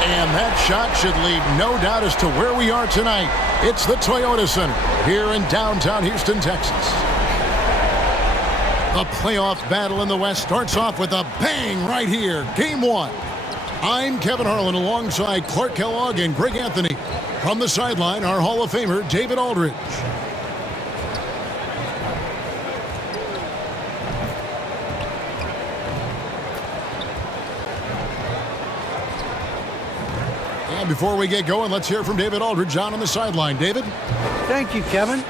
And that shot should leave no doubt as to where we are tonight. It's the Toyota Center here in downtown Houston, Texas. The playoff battle in the West starts off with a bang right here. Game one. I'm Kevin Harlan alongside Clark Kellogg and Greg Anthony. From the sideline, our Hall of Famer, David Aldridge. And before we get going, let's hear from David Aldridge on the sideline. David? Thank you, Kevin.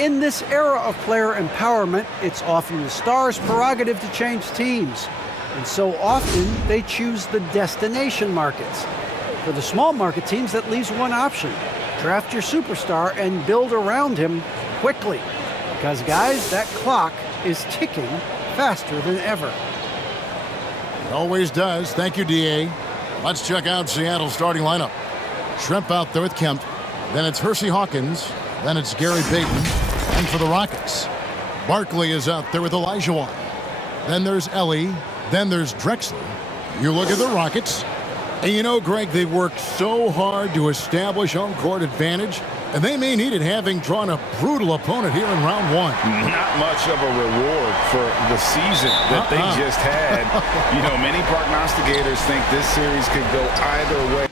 In this era of player empowerment, it's often the stars' prerogative to change teams. And so often, they choose the destination markets. For the small market teams, that leaves one option. Draft your superstar and build around him quickly. Because, guys, that clock is ticking faster than ever. It always does. Thank you, D.A. Let's check out Seattle's starting lineup. Shrimp out there with Kemp. Then it's Hersey Hawkins. Then it's Gary Payton. And for the Rockets, Barkley is out there with Elijah. Then there's Ellie. Then there's Drexler. You look at the Rockets, and you know, Greg, they've worked so hard to establish home court advantage, and they may need it having drawn a brutal opponent here in round one. Not much of a reward for the season that they just had. You know, many prognosticators think this series could go either way.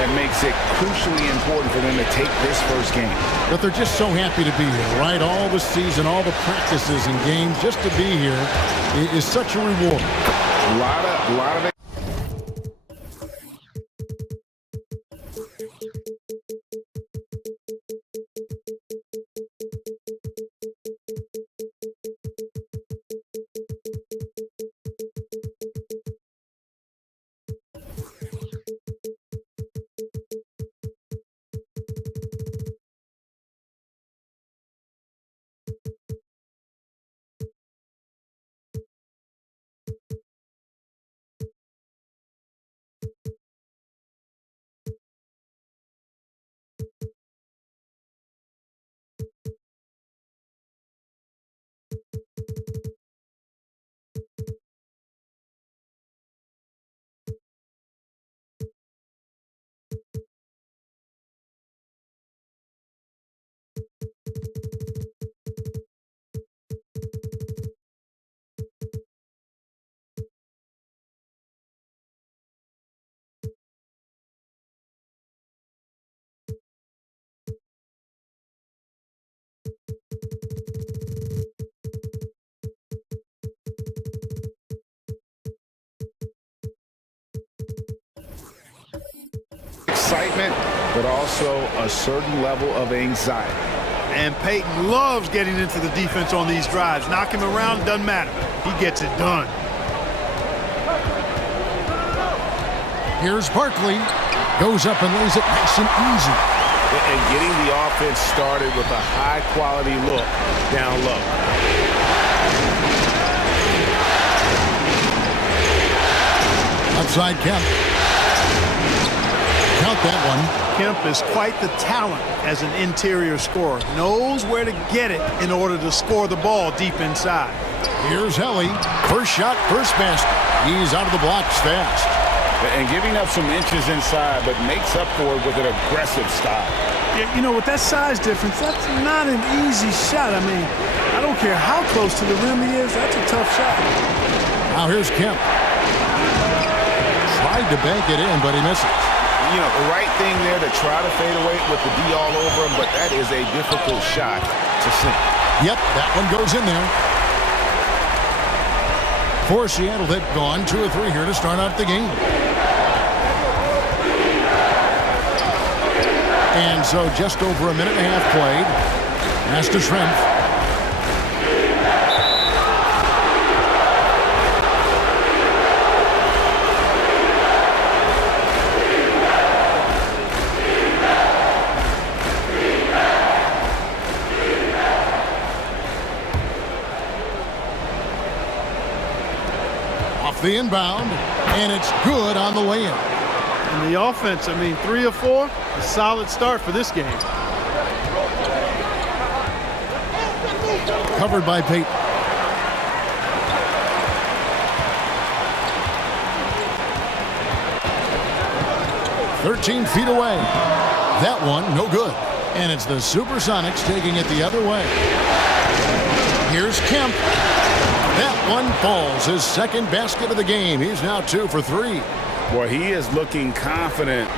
That makes it crucially important for them to take this first game. But they're just so happy to be here, right? All the season, all the practices and games, just to be here is such a reward. A lot of it. Excitement, but also a certain level of anxiety. And Payton loves getting into the defense on these drives. Knock him around, doesn't matter. He gets it done. Here's Barkley. Goes up and lays it nice and easy. And getting the offense started with a high-quality look down low. Outside Kemp. Count that one. Kemp is quite the talent as an interior scorer. Knows where to get it in order to score the ball deep inside. Here's Helly. First shot, first basket. He's out of the blocks fast. And giving up some inches inside, but makes up for it with an aggressive style. Yeah, you know, with that size difference, that's not an easy shot. I mean, I don't care how close to the rim he is, that's a tough shot. Now here's Kemp. Tried to bank it in, but he misses. You know, the right thing there to try to fade away with the D all over him, but that is a difficult shot to sink. Yep, that one goes in there. For Seattle, they've gone 2 or 3 here to start out the game. And so just over a minute and a half played. Pass to Shrimp. Off the inbound, and it's good on the way in. And the offense, I mean, 3 or 4, a solid start for this game. Covered by Peyton. "13 feet away." That one, no good. And it's the Supersonics taking it the other way. Here's Kemp. That one falls. His second basket of the game. He's now 2 for 3. Boy, he is looking confident.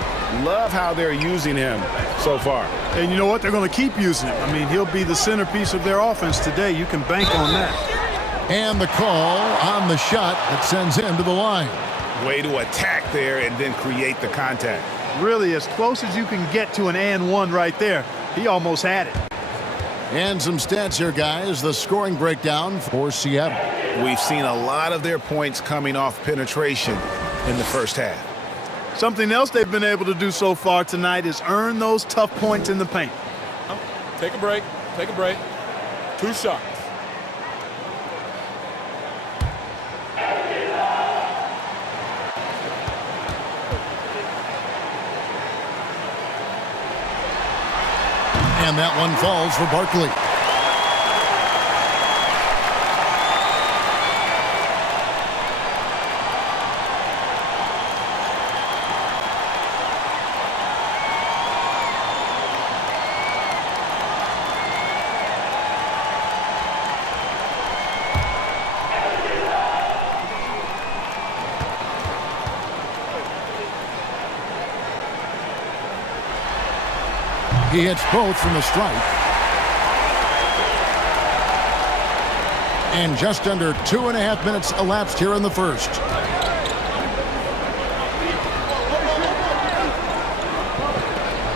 Love how they're using him so far. And you know what? They're going to keep using him. I mean, he'll be the centerpiece of their offense today. You can bank on that. And the call on the shot that sends him to the line. Way to attack there and then create the contact. Really, as close as you can get to an and one right there. He almost had it. And some stats here, guys. The scoring breakdown for Seattle. We've seen a lot of their points coming off penetration in the first half. Something else they've been able to do so far tonight is earn those tough points in the paint. Take a break. Take a break. 2 shots. And that one falls for Barkley. He hits both from the stripe. And just under 2.5 minutes elapsed here in the first.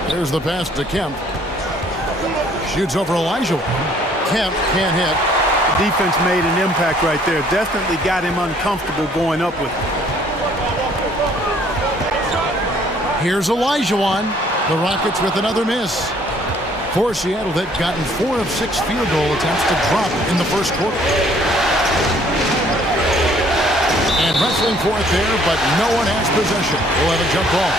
There's the pass to Kemp. Shoots over Elijah. Kemp can't hit. Defense made an impact right there. Definitely got him uncomfortable going up with it. Here's Elijah. The Rockets with another miss. For Seattle, they've gotten 4 of 6 field goal attempts to drop in the first quarter. And wrestling for it there, but no one has possession. We'll have a jump ball.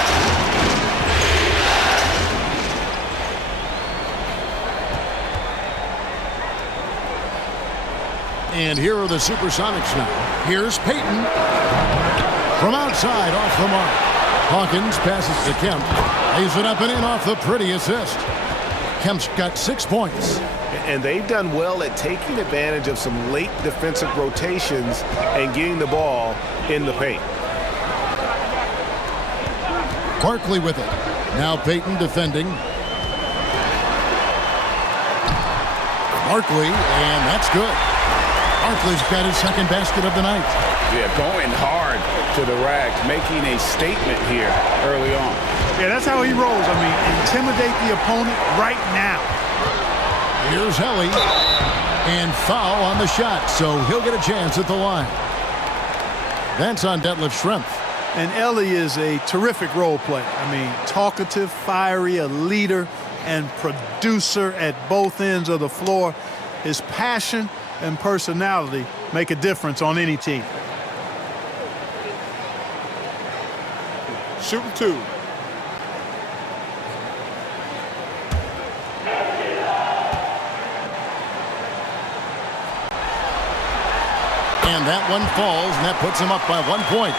And here are the Supersonics now. Here's Peyton. From outside, off the mark. Hawkins passes to Kemp. Lays it up and in off the pretty assist. Kemp's got 6 points. And they've done well at taking advantage of some late defensive rotations and getting the ball in the paint. Barkley with it. Now Peyton defending. Barkley, and that's good. Barkley's got his second basket of the night. Yeah, going hard to the rack, making a statement here early on. Yeah, that's how he rolls. I mean, intimidate the opponent right now. Here's Helly. And foul on the shot, so he'll get a chance at the line. That's on Detlef Schrempf. And Ellie is a terrific role player. I mean, talkative, fiery, a leader and producer at both ends of the floor. His passion and personality make a difference on any team. Shooting 2. And that one falls, and that puts him up by 1 point.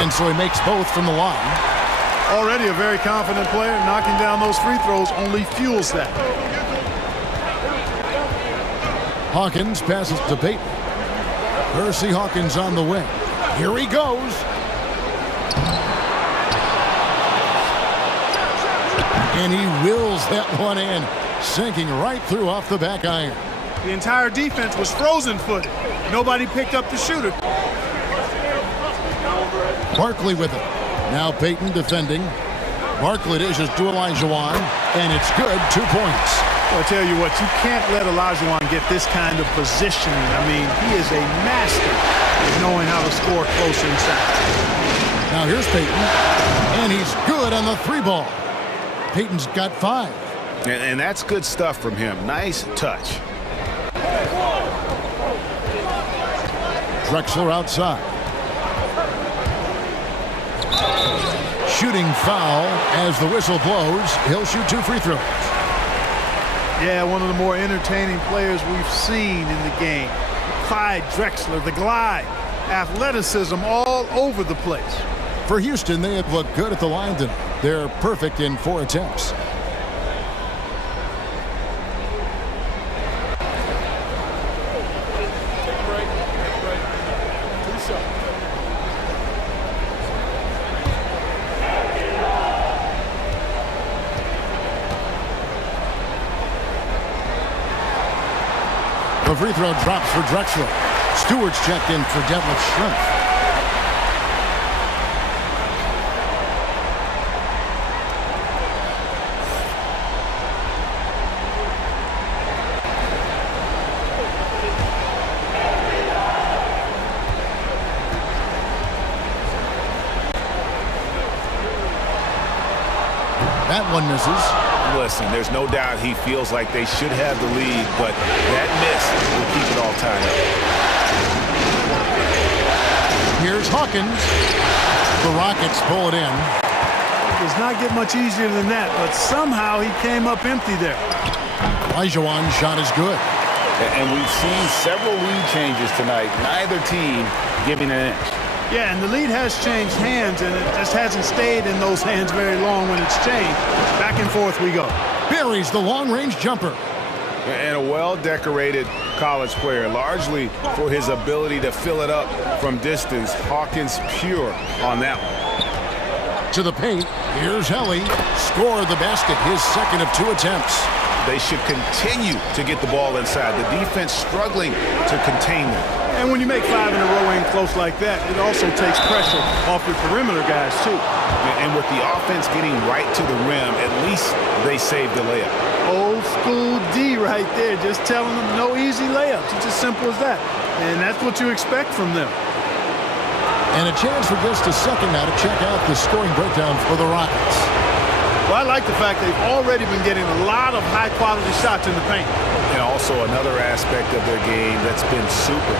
And so he makes both from the line. Already a very confident player. Knocking down those free throws only fuels that. Hawkins passes to Peyton. Percy Hawkins on the wing. Here he goes. And he wills that one in, sinking right through off the back iron. The entire defense was frozen-footed. Nobody picked up the shooter. Barkley with it. Now Peyton defending. Barkley dishes to Olajuwon, and it's good. 2 points. Well, I tell you what, you can't let Olajuwon get this kind of positioning. I mean, he is a master at knowing how to score close inside. Now here's Peyton, and he's good on the 3-ball. Peyton's got 5. And that's good stuff from him. Nice touch. Drexler outside. Shooting foul as the whistle blows. He'll shoot 2 free throws. Yeah, one of the more entertaining players we've seen in the game. Clyde Drexler, the glide. Athleticism all over the place. For Houston, they have looked good at the line tonight. They're perfect in 4 attempts. Take a break. Take a break. 2 shots. The free throw drops for Drexler. Stewart's checked in for Detlef Schrempf. That one misses. Listen, there's no doubt he feels like they should have the lead, but that miss will keep it all tied up. Here's Hawkins. The Rockets pull it in. It does not get much easier than that, but somehow he came up empty there. Olajuwon's shot is good. And we've seen several lead changes tonight, neither team giving an inch. Yeah, and the lead has changed hands, and it just hasn't stayed in those hands very long when it's changed. Back and forth we go. Buries the long-range jumper. And a well-decorated college player, largely for his ability to fill it up from distance. Hawkins pure on that one. To the paint. Here's Helly. Score the basket. His second of 2 attempts. They should continue to get the ball inside. The defense struggling to contain them. And when you make 5 in a row in close like that, it also takes pressure off your perimeter guys, too. And with the offense getting right to the rim, at least they saved the layup. Old school D right there, just telling them no easy layups. It's as simple as that. And that's what you expect from them. And a chance for just a second now to check out the scoring breakdown for the Rockets. Well, I like the fact they've already been getting a lot of high-quality shots in the paint. And also another aspect of their game that's been super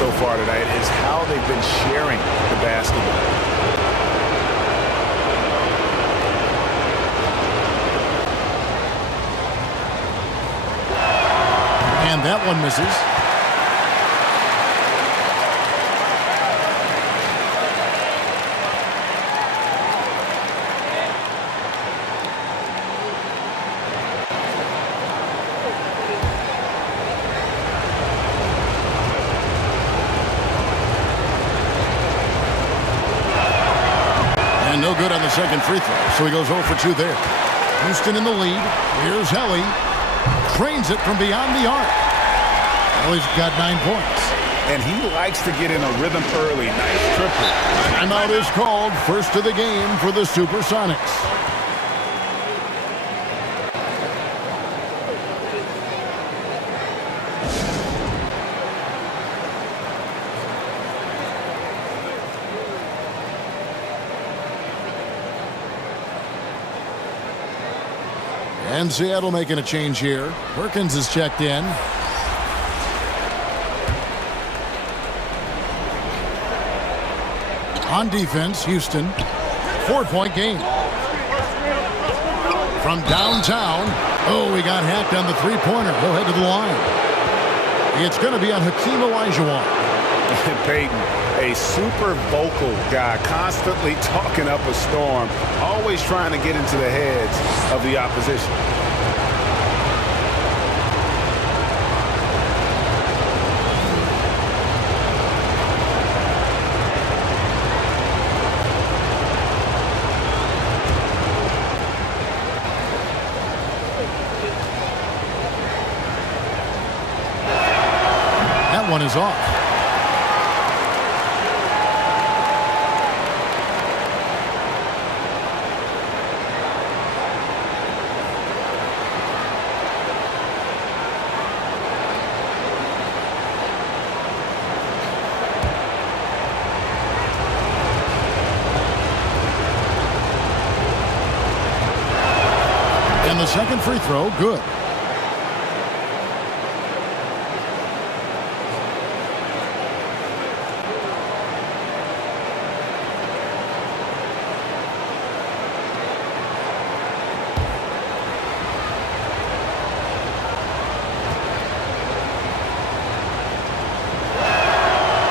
so far tonight is how they've been sharing the basketball. And that one misses. No good on the second free throw, so he goes 0 for 2 there. Houston in the lead. Here's Helly. Trains it from beyond the arc. Helly's got 9 points. and he likes to get in a rhythm early. Nice triple. Timeout is called. First of the game for the Supersonics. And Seattle making a change here. Perkins is checked in. On defense, Houston. 4-point game. From downtown. Oh, he got hacked on the three-pointer. He'll head to the line. It's going to be on Hakeem Olajuwon. Peyton, a super vocal guy, constantly talking up a storm, always trying to get into the heads of the opposition. That one is off. And the second free throw, good.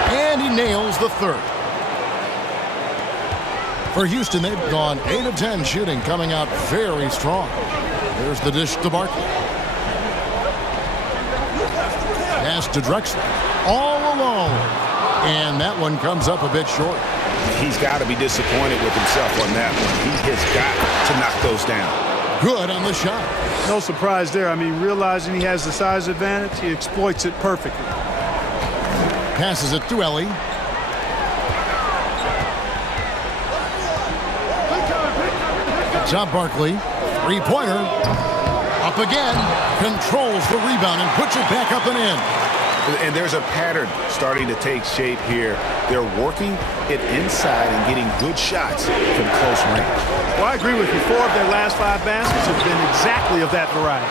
And he nails the third. For Houston, they've gone 8 of 10 shooting, coming out very strong. There's the dish to Barkley. Pass to Drexler. All alone. And that one comes up a bit short. He's got to be disappointed with himself on that one. He has got to knock those down. Good on the shot. No surprise there. I mean, realizing he has the size advantage, he exploits it perfectly. Passes it to Ellie. Top Barkley. Three-pointer. Up again. Controls the rebound and puts it back up and in. And there's a pattern starting to take shape here. They're working it inside and getting good shots from close range. Well, I agree with you. 4 of their last 5 baskets have been exactly of that variety.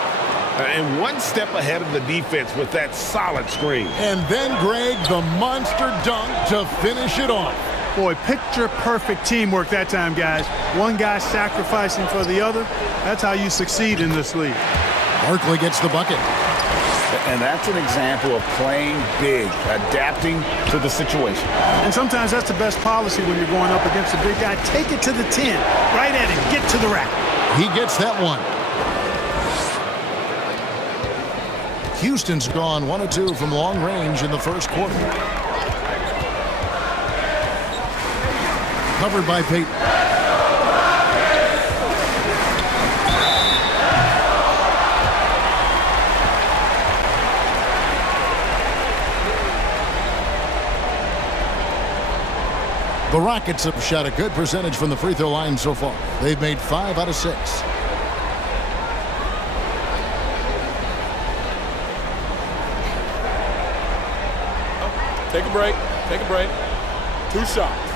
And one step ahead of the defense with that solid screen. And then, Greg, the monster dunk to finish it off. Boy, picture-perfect teamwork that time, guys. One guy sacrificing for the other. That's how you succeed in this league. Barkley gets the bucket. And that's an example of playing big, adapting to the situation. And sometimes that's the best policy when you're going up against a big guy. Take it to the 10. Right at him. Get to the rack. He gets that one. Houston's gone 1 of 2 from long range in the first quarter. Covered by Peyton. The Rockets have shot a good percentage from the free throw line so far. They've made 5 out of 6. Take a break. Take a break. 2 shots.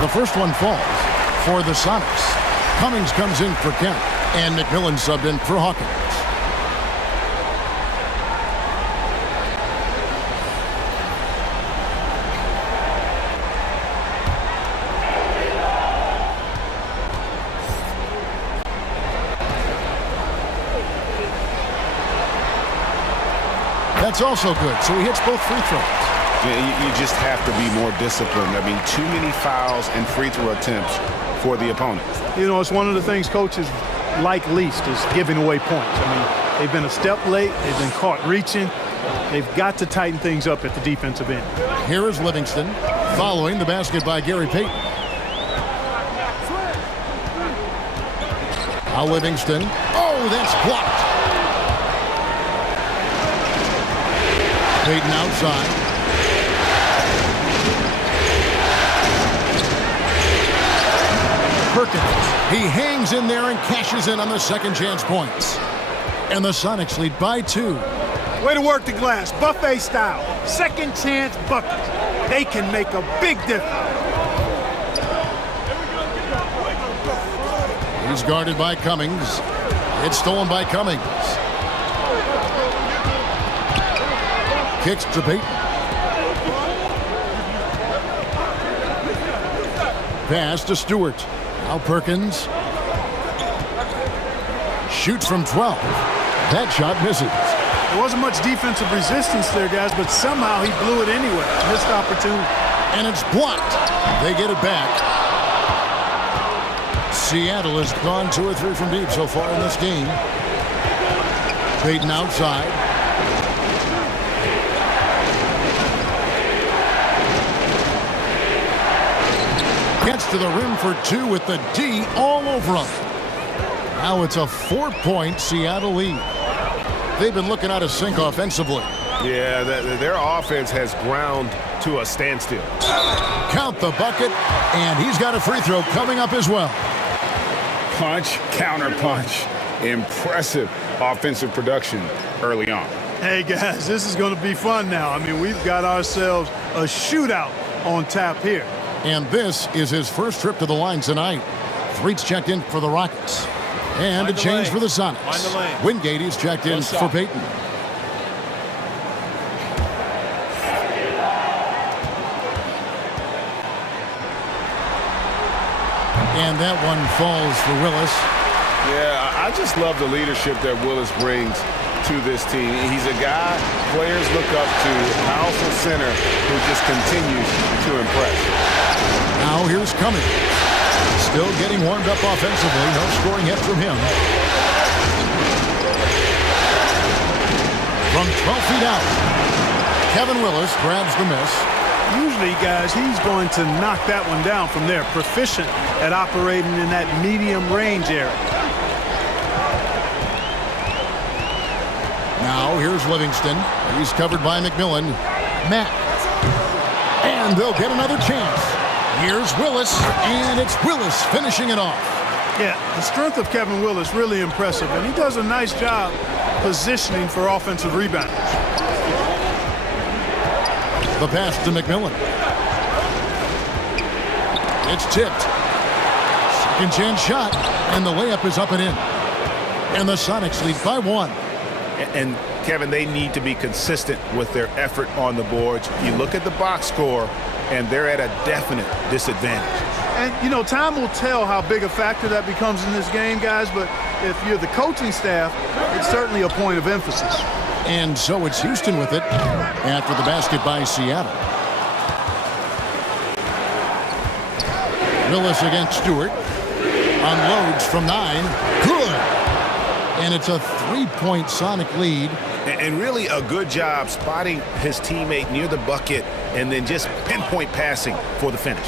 The first one falls for the Sonics. Cummings comes in for Kemp, and McMillan subbed in for Hawkins. That's also good, so he hits both free throws. You just have to be more disciplined. I mean, too many fouls and free throw attempts for the opponent. You know, it's one of the things coaches like least is giving away points. I mean, they've been a step late. They've been caught reaching. They've got to tighten things up at the defensive end. Here is Livingston following the basket by Gary Payton. Now Livingston. Oh, that's blocked. Payton outside. Perkins. He hangs in there and cashes in on the second chance points. And the Sonics lead by 2. Way to work the glass, buffet style. Second chance bucket. They can make a big difference. He's guarded by Cummings. It's stolen by Cummings. Kicks to Payton. Pass to Stewart. Now Perkins. Shoots from 12. That shot misses. There wasn't much defensive resistance there, guys, but somehow he blew it anyway. Missed opportunity. And it's blocked. They get it back. Seattle has gone 2 or 3 from deep so far in this game. Payton outside. Gets to the rim for 2 with the D all over him. Now it's a 4-point Seattle lead. They've been looking out of sync offensively. Yeah, their offense has ground to a standstill. Count the bucket, and he's got a free throw coming up as well. Punch, counter punch. Impressive offensive production early on. Hey, guys, this is going to be fun now. I mean, we've got ourselves a shootout on tap here. And this is his first trip to the line tonight. Threet's checked in for the Rockets. And a change for the Sonics. Wingate is checked in for Payton. And that one falls for Willis. Yeah, I just love the leadership that Willis brings to this team. He's a guy players look up to, a powerful center who just continues to impress. Now here's Cummings. Still getting warmed up offensively. No scoring yet from him. From 12 feet out, Kevin Willis grabs the miss. Usually, guys, he's going to knock that one down from there. Proficient at operating in that medium range area. Now here's Livingston. He's covered by McMillan. Matt. And they'll get another chance. Here's Willis, and it's Willis finishing it off. Yeah, the strength of Kevin Willis really impressive, and he does a nice job positioning for offensive rebounds. The pass to McMillan. It's tipped. Second chance shot, and the layup is up and in. And the Sonics lead by 1. And Kevin, they need to be consistent with their effort on the boards. You look at the box score, and they're at a definite disadvantage. And, you know, time will tell how big a factor that becomes in this game, guys, but if you're the coaching staff, it's certainly a point of emphasis. And so it's Houston with it after the basket by Seattle. Willis against Stewart. Unloads from 9. Good. And it's a 3-point Sonic lead. And really a good job spotting his teammate near the bucket and then just pinpoint passing for the finish.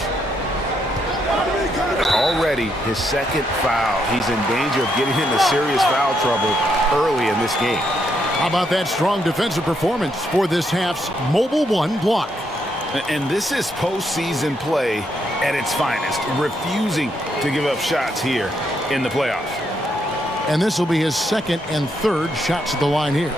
Already his second foul. He's in danger of getting into serious foul trouble early in this game. How about that strong defensive performance for this half's Mobile 1 block? And this is postseason play at its finest, refusing to give up shots here in the playoffs. And this will be his second and third shots at the line here.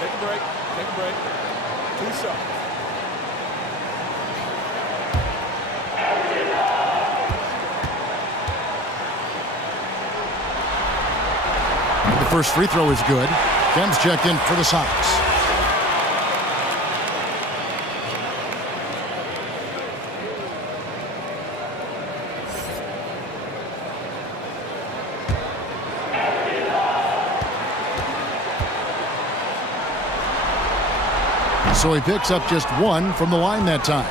Take a break. Take a break. 2 shots. The first free throw is good. Kem's checked in for the Sonics. So he picks up just 1 from the line that time.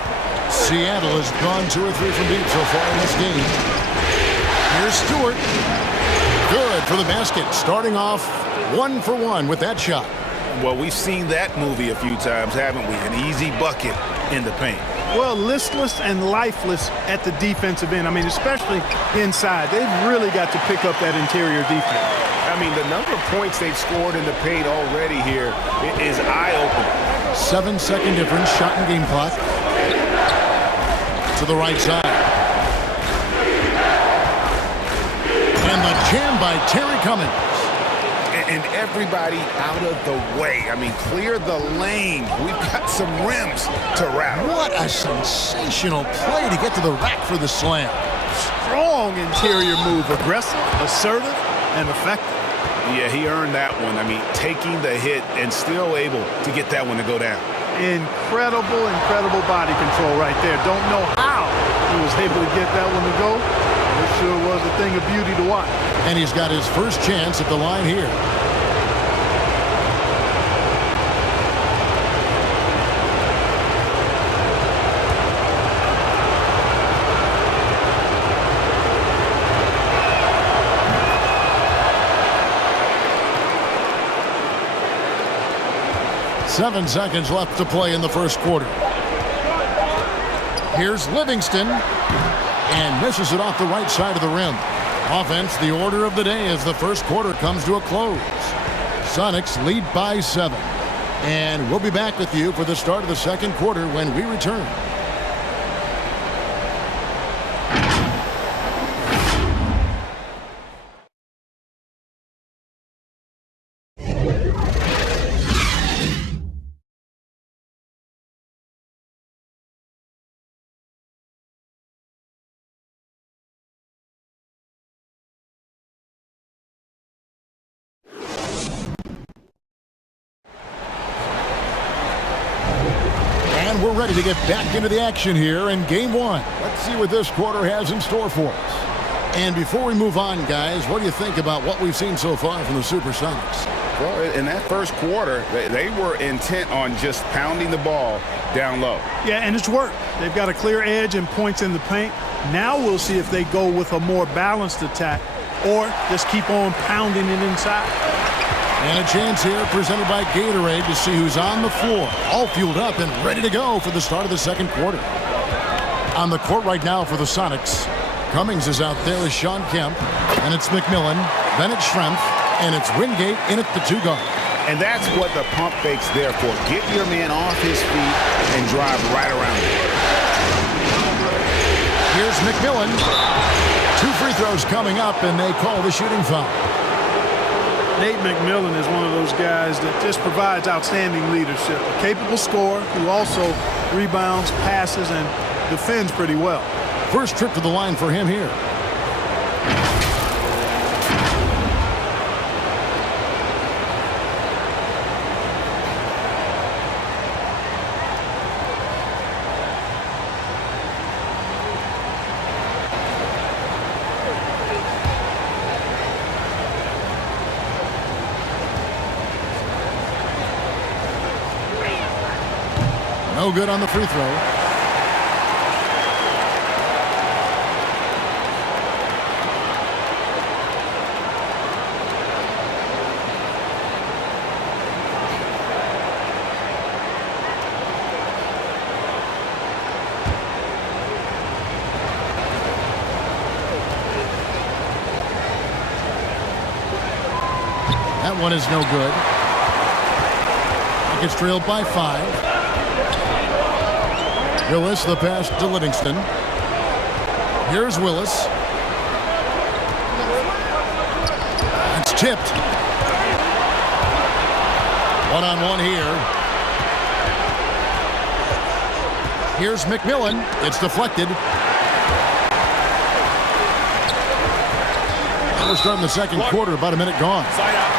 Seattle has gone 2 or 3 from deep so far in this game. Here's Stewart. Good for the basket. Starting off 1 for 1 with that shot. Well, we've seen that movie a few times, haven't we? An easy bucket in the paint. Well, listless and lifeless at the defensive end. I mean, especially inside. They've really got to pick up that interior defense. I mean, the number of points they've scored in the paint already here is eye-opening. 7-second difference, shot and game clock. To the right side. And the jam by Terry Cummings. And everybody out of the way. I mean, clear the lane. We've got some rims to rattle. What a sensational play to get to the rack for the slam. Strong interior move. Aggressive, assertive, and effective. Yeah, he earned that one. I mean, taking the hit and still able to get that one to go down. Incredible body control right there. Don't know how he was able to get that one to go. It sure was a thing of beauty to watch. And he's got his first chance at the line here. Seven seconds left to play in the first quarter. Here's Livingston. And misses it off the right side of the rim. Offense, the order of the day as the first quarter comes to a close. Sonics lead by 7. And we'll be back with you for the start of the second quarter when we return. And we're ready to get back into the action here in Game 1. Let's see what this quarter has in store for us. And before we move on, guys, what do you think about what we've seen so far from the Supersonics? Well, in that first quarter, they were intent on just pounding the ball down low. Yeah, and it's worked. They've got a clear edge and points in the paint. Now we'll see if they go with a more balanced attack or just keep on pounding it inside. And a chance here presented by Gatorade to see who's on the floor. All fueled up and ready to go for the start of the second quarter. On the court right now for the Sonics, Cummings is out there with Sean Kemp. And it's McMillan, then it's Schrempf, and it's Wingate in at the 2 guard. And that's what the pump fake's there for. Get your man off his feet and drive right around him. Here's McMillan. 2 free throws coming up, and they call the shooting foul. Nate McMillan is one of those guys that just provides outstanding leadership. A capable scorer who also rebounds, passes, and defends pretty well. First trip to the line for him here. No good on the free throw. That one is no good. It's trailed by 5. Willis, the pass to Livingston. Here's Willis. It's tipped. One-on-one here. Here's McMillan. It's deflected. We're starting the second quarter, about a minute gone.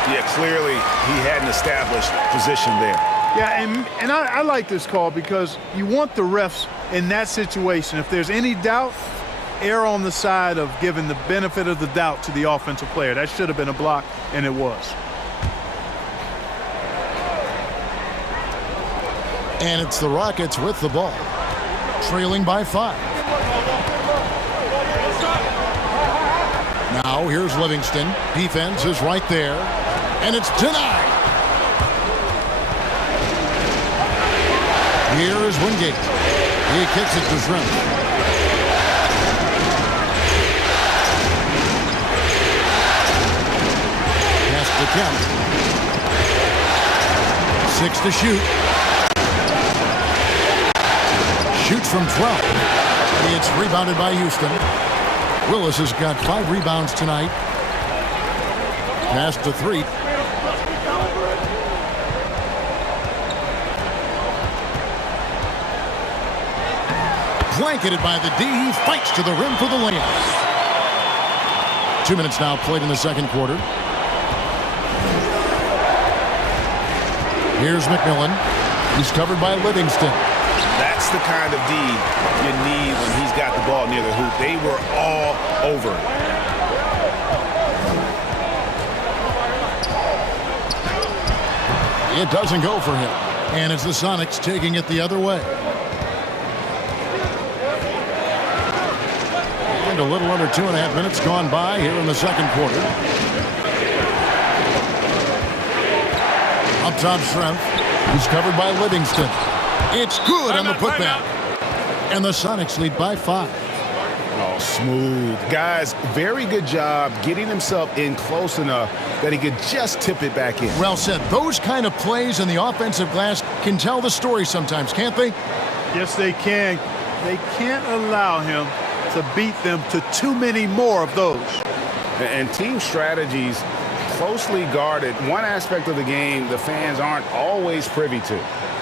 Yeah, clearly he had an established position there. Yeah, and I like this call because you want the refs in that situation. If there's any doubt, err on the side of giving the benefit of the doubt to the offensive player. That should have been a block, and it was. And it's the Rockets with the ball, trailing by 5. Now here's Livingston. Defense is right there, and it's denied. Here is Wingate. He kicks it to Shrimp. Pass to Kemp. 6 to shoot. Shoots from 12. It's rebounded by Houston. Willis has got 5 rebounds tonight. Pass to 3. Blanketed by the D. He fights to the rim for the layup. 2 minutes now played in the second quarter. Here's McMillan. He's covered by Livingston. That's the kind of D you need when he's got the ball near the hoop. They were all over it. It doesn't go for him. And it's the Sonics taking it the other way. And a little under 2.5 minutes gone by here in the second quarter. Up top, Shrimp. He's covered by Livingston. It's good on the putback. And the Sonics lead by 5. Oh, smooth. Guys, very good job getting himself in close enough that he could just tip it back in. Well said. Those kind of plays in the offensive glass can tell the story sometimes, can't they? Yes, they can. They can't allow him to beat them to too many more of those. And team strategies closely guarded. One aspect of the game the fans aren't always privy to.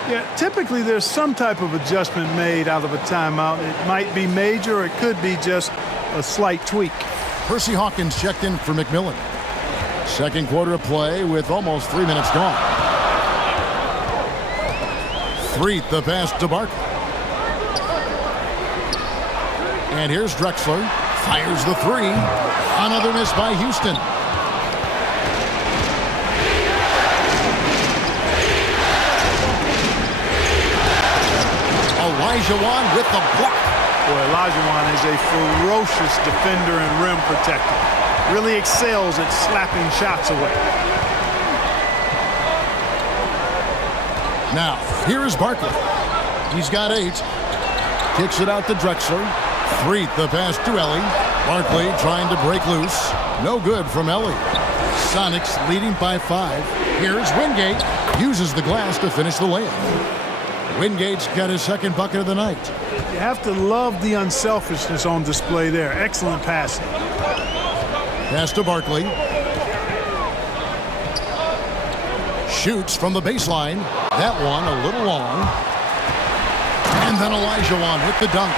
Yeah, typically there's some type of adjustment made out of a timeout. It might be major, or it could be just a slight tweak. Percy Hawkins checked in for McMillan. Second quarter of play with almost 3 minutes gone. Threet the pass to Barkley. And here's Drexler. Fires the 3. Another miss by Houston. Olajuwon with the block. Boy, Olajuwon is a ferocious defender and rim protector. Really excels at slapping shots away. Now, here is Barkley. He's got 8. Kicks it out to Drexler. Threet the pass to Ellie. Barkley trying to break loose. No good from Ellie. Sonics leading by 5. Here's Wingate. Uses the glass to finish the layup. Wingate's got his second bucket of the night. You have to love the unselfishness on display there. Excellent passing. Pass to Barkley. Shoots from the baseline. That one a little long. And then Olajuwon with the dunk.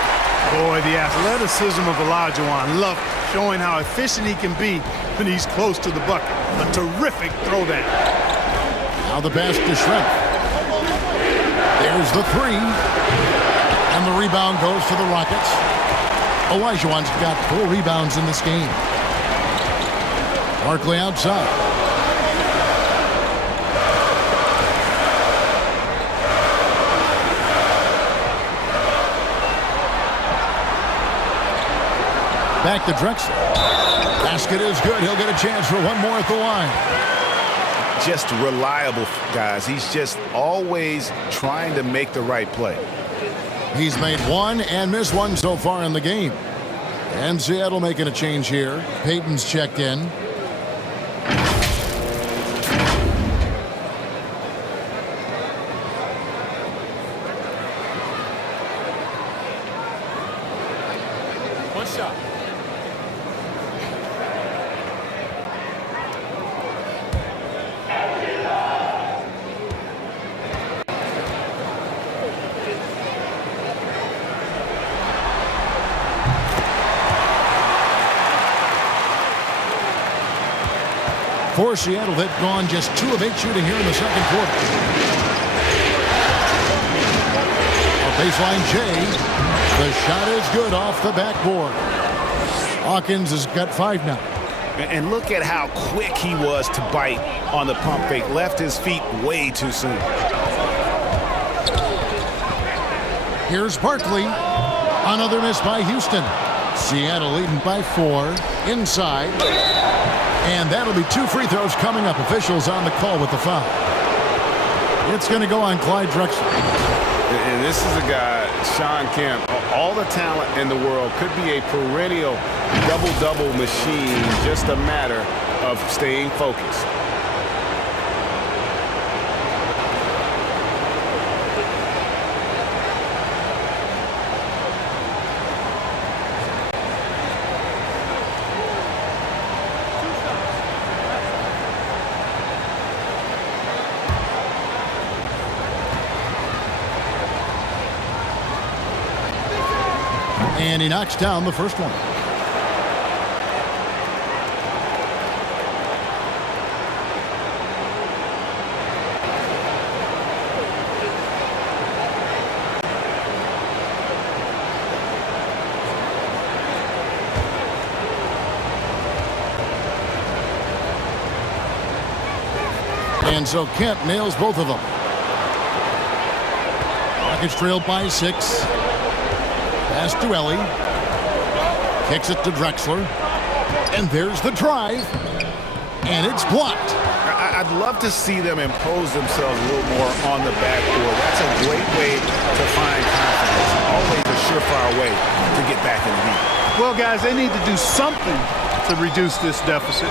Boy, the athleticism of Olajuwon. Love it. Showing how efficient he can be when he's close to the bucket. A terrific throwdown. Now the pass to Shrimp. There's the 3. And the rebound goes to the Rockets. Olajuwon's got 4 rebounds in this game. Barkley outside. Back to Drexler. Basket is good. He'll get a chance for one more at the line. Just reliable, guys. He's just always trying to make the right play. He's made 1 and missed 1 so far in the game. And Seattle making a change here. Payton's checked in. One shot. For Seattle, they've gone just 2 of 8 shooting here in the second quarter. A baseline J. The shot is good off the backboard. Hawkins has got 5 now. And look at how quick he was to bite on the pump fake. Left his feet way too soon. Here's Barkley. Another miss by Houston. Seattle leading by 4. Inside. And that'll be 2 free throws coming up. Officials on the call with the foul. It's going to go on Clyde Drexler. And this is a guy, Sean Kemp, all the talent in the world, could be a perennial double-double machine, just a matter of staying focused. And he knocks down the first one. And so Kent nails both of them. Rockets trailed by 6. Pass to Ellie. Kicks it to Drexler. And there's the drive. And it's blocked. I'd love to see them impose themselves a little more on the backboard. That's a great way to find confidence. Always a surefire way to get back in the lead. Well, guys, they need to do something to reduce this deficit.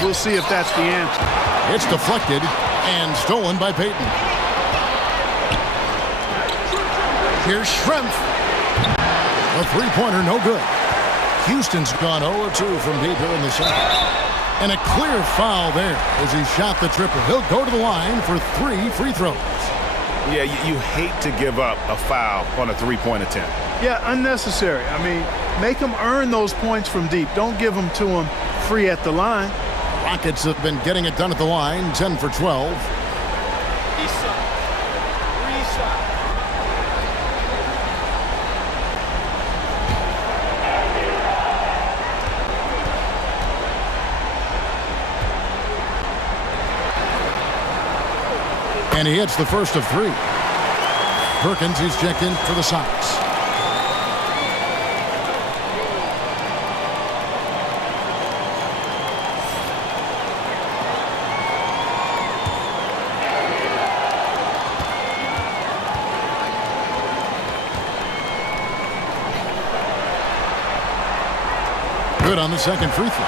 We'll see if that's the answer. It's deflected and stolen by Payton. Here's Schrempf. A three-pointer, no good. Houston's gone 0-2 from deep here in the second. And a clear foul there as he shot the triple. He'll go to the line for 3 free throws. Yeah, you hate to give up a foul on a three-point attempt. Yeah, unnecessary. I mean, make them earn those points from deep. Don't give them to them free at the line. Rockets have been getting it done at the line, 10 for 12. And he hits the first of 3. Perkins is checked in for the Sox. Good on the second free throw.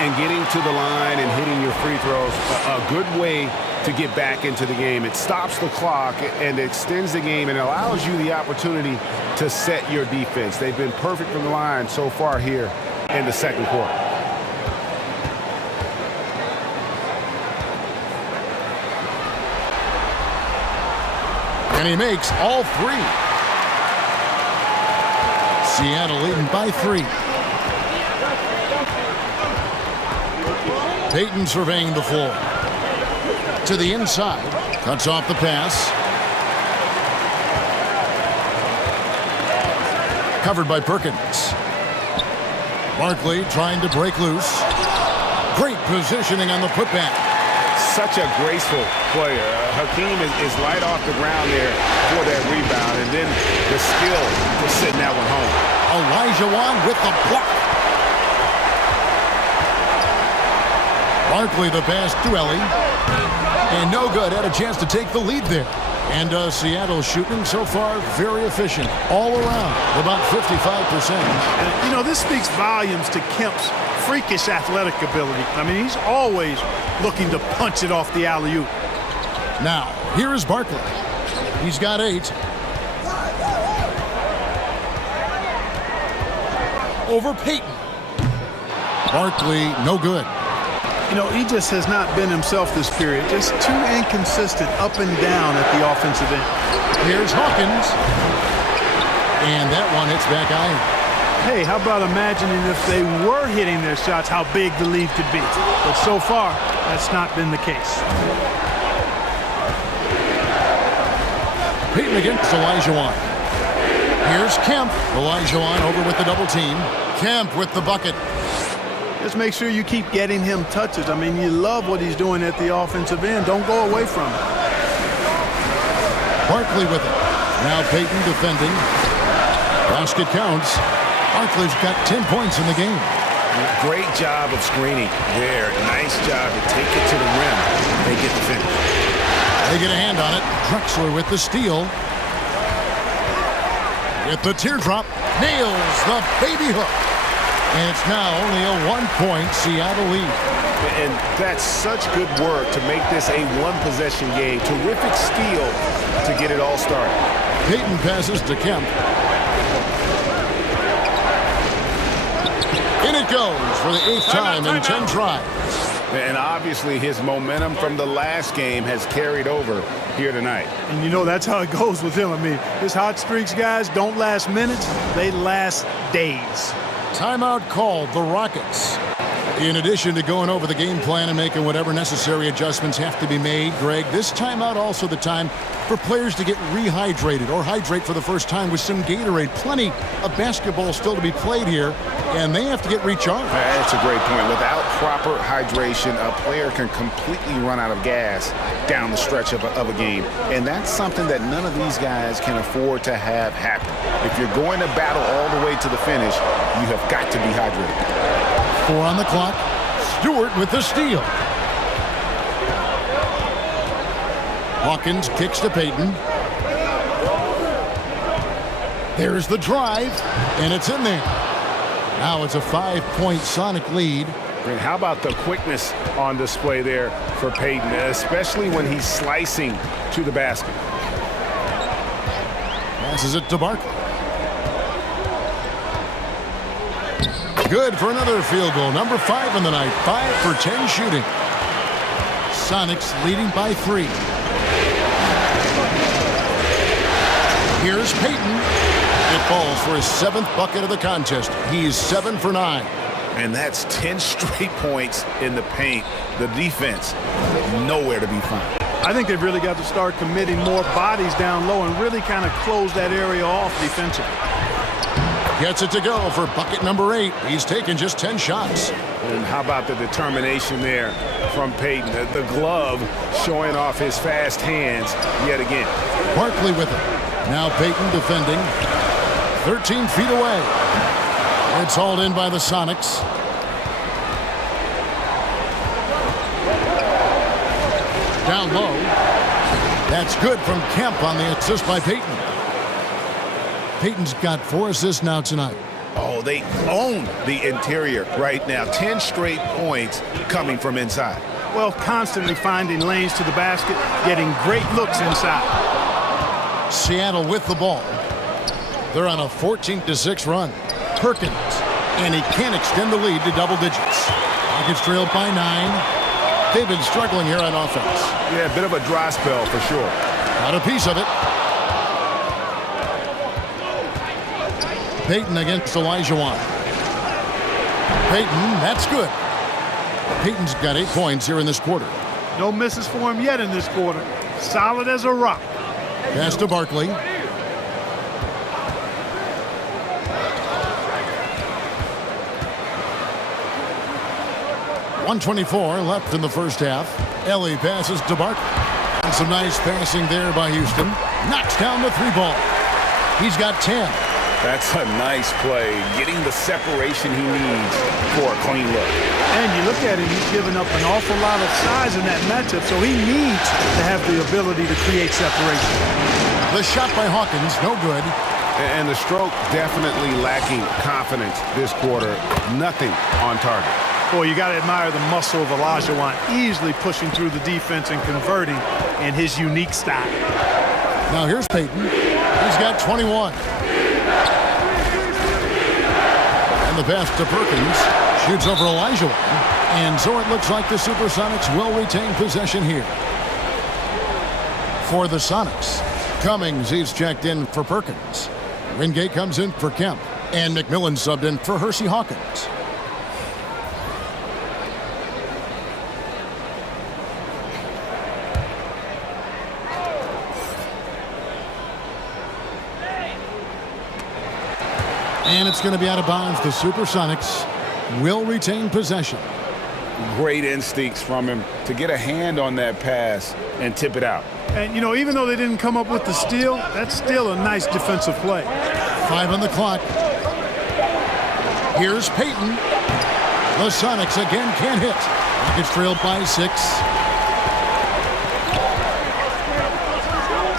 And getting to the line and hitting your free throws, a good way to get back into the game. It stops the clock and extends the game and allows you the opportunity to set your defense. They've been perfect from the line so far here in the second quarter. And he makes all 3. Seattle leading by 3. Payton surveying the floor. To the inside. Cuts off the pass. Covered by Perkins. Barkley trying to break loose. Great positioning on the putback. Such a graceful player. Hakeem is light off the ground there for that rebound. And then the skill to sitting that one home. Olajuwon with the block. Barkley the pass to Ellie. And no good. Had a chance to take the lead there. And Seattle shooting so far very efficient. All around. About 55%. And, you know, this speaks volumes to Kemp's freakish athletic ability. I mean, he's always looking to punch it off the alley-oop. Now, here is Barkley. He's got 8. Over Payton. Barkley, no good. You know, he just has not been himself this period. Just too inconsistent up and down at the offensive end. Here's Hawkins. And that one hits back iron. Hey, how about imagining if they were hitting their shots, how big the lead could be. But so far, that's not been the case. Payton against Olajuwon. Here's Kemp. Olajuwon over with the double team. Kemp with the bucket. Just make sure you keep getting him touches. I mean, you love what he's doing at the offensive end. Don't go away from it. Barkley with it. Now Payton defending. Basket counts. Barkley's got 10 points in the game. Great job of screening there. Nice job to take it to the rim. They get the finish. They get a hand on it. Drexler with the steal. with the teardrop, nails the baby hook. And it's now only a 1-point Seattle lead. And that's such good work to make this a one-possession game. Terrific steal to get it all started. Payton passes to Kemp. In it goes for the 8th time in 10 tries. And obviously his momentum from the last game has carried over here tonight. And you know, that's how it goes with him. I mean, his hot streaks, guys, don't last minutes. They last days. Timeout called, the Rockets. In addition to going over the game plan and making whatever necessary adjustments have to be made, Greg, this timeout also the time for players to get rehydrated or hydrate for the first time with some Gatorade. Plenty of basketball still to be played here, and they have to get recharged. That's a great point. Without proper hydration, a player can completely run out of gas down the stretch of a game. And that's something that none of these guys can afford to have happen. If you're going to battle all the way to the finish, you have got to be hydrated. 4 on the clock. Stewart with the steal. Hawkins kicks to Payton. There's the drive, and it's in there. Now it's a 5-point Sonic lead. And how about the quickness on display there for Payton, especially when he's slicing to the basket. Passes it to Barkley. Good for another field goal. Number 5 in the night. 5 for 10 shooting. Sonics leading by 3. Here's Payton. It falls for his 7th bucket of the contest. He's 7 for 9. And that's 10 straight points in the paint. The defense, nowhere to be found. I think they've really got to start committing more bodies down low and really kind of close that area off defensively. Gets it to go for bucket number 8. He's taken just 10 shots. And how about the determination there from Payton? The glove showing off his fast hands yet again. Barkley with it. Now Payton defending. 13 feet away. It's hauled in by the Sonics. Down low. That's good from Kemp on the assist by Payton. Payton's got 4 assists now tonight. Oh, they own the interior right now. 10 straight points coming from inside. Well, constantly finding lanes to the basket, getting great looks inside. Seattle with the ball. They're on a 14-6 run. Perkins, and he can't extend the lead to double digits. Rockets trailed by 9. They've been struggling here on offense. Yeah, a bit of a dry spell for sure. Got a piece of it. Payton against Olajuwon. Payton, that's good. Payton's got 8 points here in this quarter. No misses for him yet in this quarter. Solid as a rock. Pass to Barkley. .124 left in the first half. Ellie passes to Barkley. And some nice passing there by Houston. Knocks down the 3-ball. He's got 10. That's a nice play, getting the separation he needs for a clean look. And you look at him, he's given up an awful lot of size in that matchup, so he needs to have the ability to create separation. The shot by Hawkins, no good. And the stroke definitely lacking confidence this quarter. Nothing on target. Boy, you got to admire the muscle of Olajuwon, easily pushing through the defense and converting in his unique style. Now here's Payton. He's got 21. And the pass to Perkins. Shoots over Olajuwon. And so it looks like the Supersonics will retain possession here. For the Sonics, Cummings, he's checked in for Perkins. Wingate comes in for Kemp. And McMillan subbed in for Hersey Hawkins. And it's going to be out of bounds. The Supersonics will retain possession. Great instincts from him to get a hand on that pass and tip it out. And, you know, even though they didn't come up with the steal, that's still a nice defensive play. 5 on the clock. Here's Payton. The Sonics again can't hit. Rockets trailed by 6.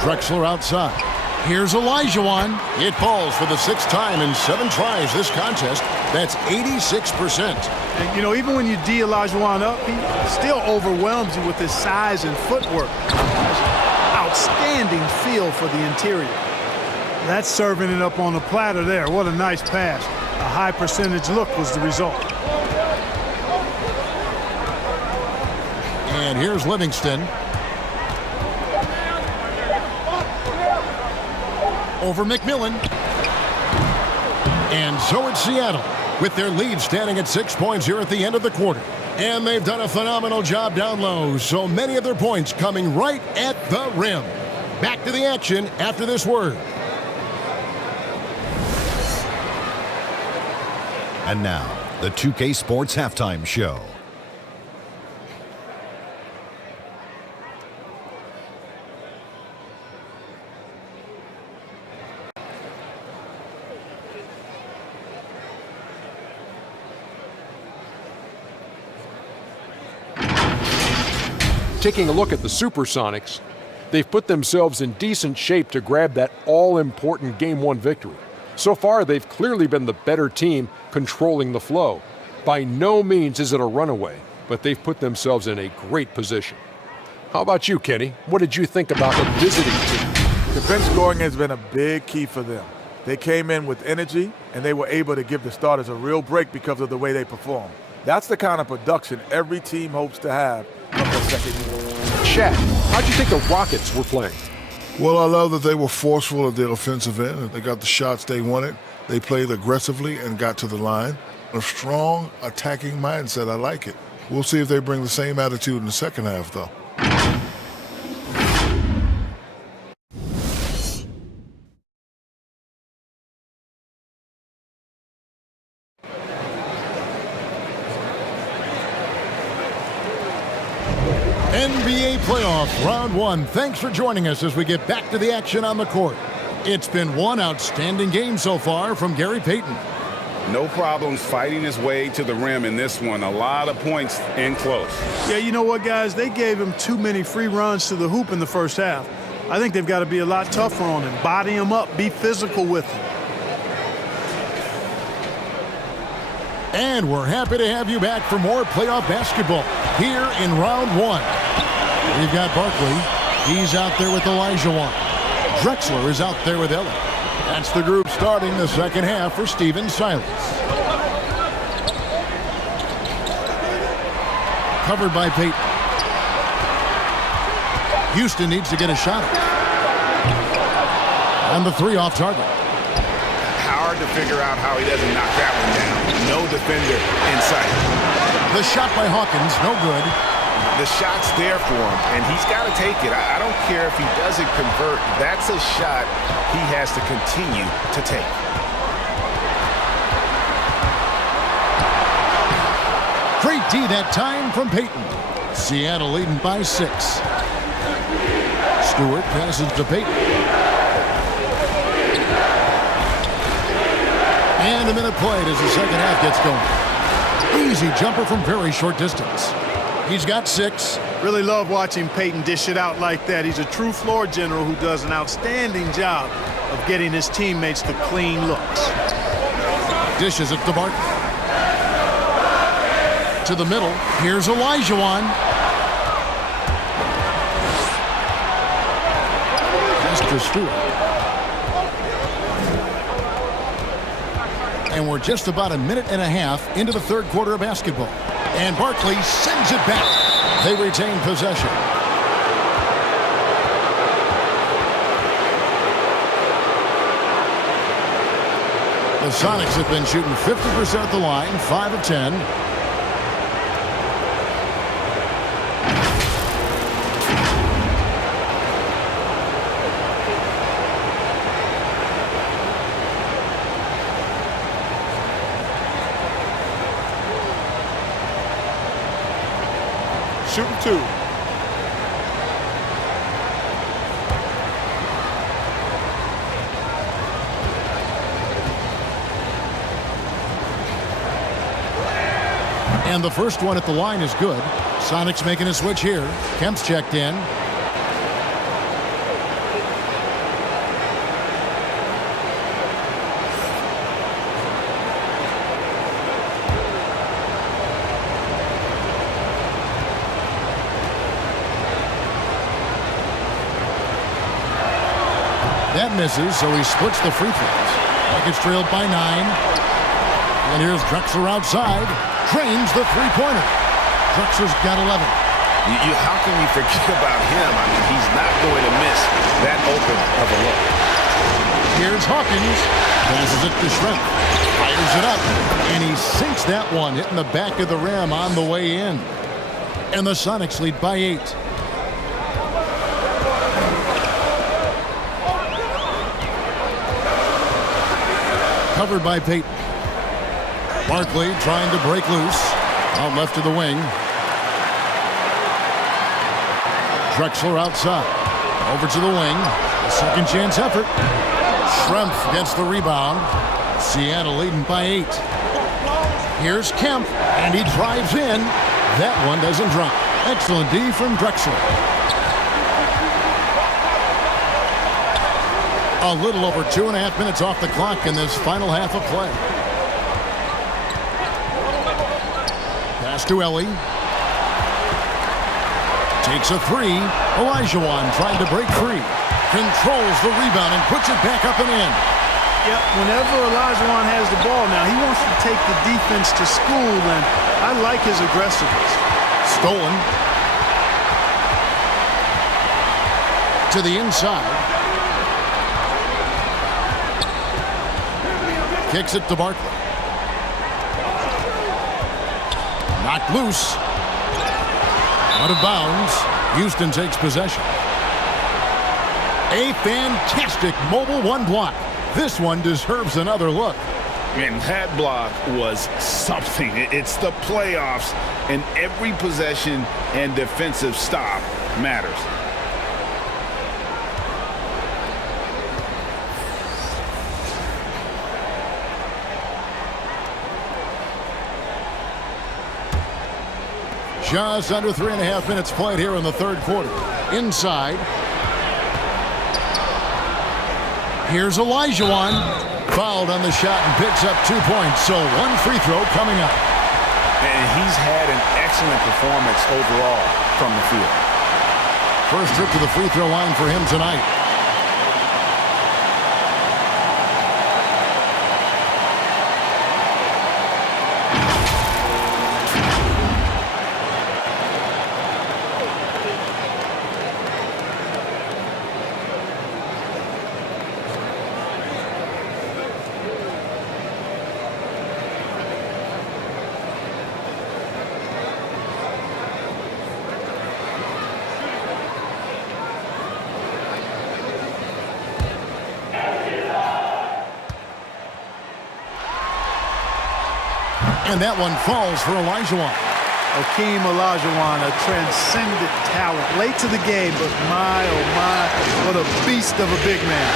Drexler outside. Here's Olajuwon. It falls for the 6th time in 7 tries this contest. That's 86%. And, you know, even when you D Olajuwon up, he still overwhelms you with his size and footwork. Outstanding feel for the interior. That's serving it up on the platter there. What a nice pass. A high percentage look was the result. And here's Livingston. Over McMillan. And so it's Seattle, with their lead standing at 6 points here at the end of the quarter. And they've done a phenomenal job down low, so many of their points coming right at the rim. Back to the action after this word. And now, the 2K Sports Halftime Show. Taking a look at the Supersonics, they've put themselves in decent shape to grab that all-important Game 1 victory. So far, they've clearly been the better team controlling the flow. By no means is it a runaway, but they've put themselves in a great position. How about you, Kenny? What did you think about the visiting team? The bench scoring has been a big key for them. They came in with energy, and they were able to give the starters a real break because of the way they perform. That's the kind of production every team hopes to have from their second year. Shaq, how'd you think the Rockets were playing? Well, I love that they were forceful at their offensive end. They got the shots they wanted. They played aggressively and got to the line. A strong attacking mindset. I like it. We'll see if they bring the same attitude in the second half, though. NBA playoff round 1. Thanks for joining us as we get back to the action on the court. It's been one outstanding game so far from Gary Payton. No problems fighting his way to the rim in this one. A lot of points in close. Yeah, you know what, guys? They gave him too many free runs to the hoop in the first half. I think they've got to be a lot tougher on him. Body him up. Be physical with him. And we're happy to have you back for more playoff basketball here in round 1. We've got Barkley. He's out there with Olajuwon. Drexler is out there with Ellis. That's the group starting the second half for Stephen Silas. Covered by Payton. Houston needs to get a shot. And the 3 off target. Hard to figure out how he doesn't knock that one down. No defender in sight. The shot by Hawkins, no good. The shot's there for him, and he's got to take it. I don't care if he doesn't convert. That's a shot he has to continue to take. Great D that time from Payton. Seattle leading by 6. Stewart passes to Payton. And a minute played as the second half gets going. Easy jumper from very short distance. He's got 6. Really love watching Payton dish it out like that. He's a true floor general who does an outstanding job of getting his teammates the clean looks. Dishes it to Barton. To the middle. Here's Olajuwon. Pass to Stewart. And we're just about a minute and a half into the third quarter of basketball. And Barkley sends it back. They retain possession. The Sonics have been shooting 50% at the line, 5 of 10. Shooting 2. And the first one at the line is good. Sonics making a switch here. Kemp's checked in. That misses, so he splits the free throws. Nuggets trailed by 9. And here's Drexler outside. Drains the three-pointer. Drexler's got 11. How can you forget about him? I mean, he's not going to miss that open of a look. Here's Hawkins. Passes it to Shrimp. Fires it up. And he sinks that one, hitting the back of the rim on the way in. And the Sonics lead by 8. Covered by Peyton. Barkley trying to break loose. Out left to the wing. Drexler outside. Over to the wing. A second chance effort. Schrempf gets the rebound. Seattle leading by 8. Here's Kemp, and he drives in. That one doesn't drop. Excellent D from Drexler. A little over 2.5 minutes off the clock in this final half of play. Pass to Ellie. Takes a three. Olajuwon trying to break free. Controls the rebound and puts it back up and in. Yep, whenever Olajuwon has the ball now, he wants to take the defense to school, and I like his aggressiveness. Stolen. To the inside. Kicks it to Barkley. Knocked loose. Out of bounds. Houston takes possession. A fantastic mobile one block. This one deserves another look. And that block was something. It's the playoffs, and every possession and defensive stop matters. Just under 3.5 minutes played here in the third quarter. Inside. Here's Olajuwon. Fouled on the shot and picks up 2 points. So one free throw coming up. And he's had an excellent performance overall from the field. First trip to the free throw line for him tonight. And that one falls for Olajuwon. Hakeem Olajuwon, a transcendent talent. Late to the game, but my, oh my, what a beast of a big man.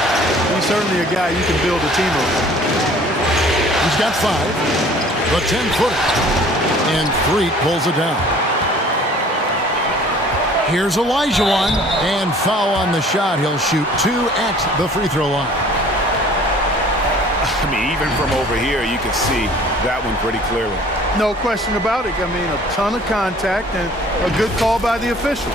He's certainly a guy you can build a team around. He's got 5. The 10-footer. And Freet pulls it down. Here's Olajuwon. And foul on the shot. He'll shoot 2 at the free throw line. I mean, even from over here, you can see that one pretty clearly. No question about it. I mean, a ton of contact and a good call by the official.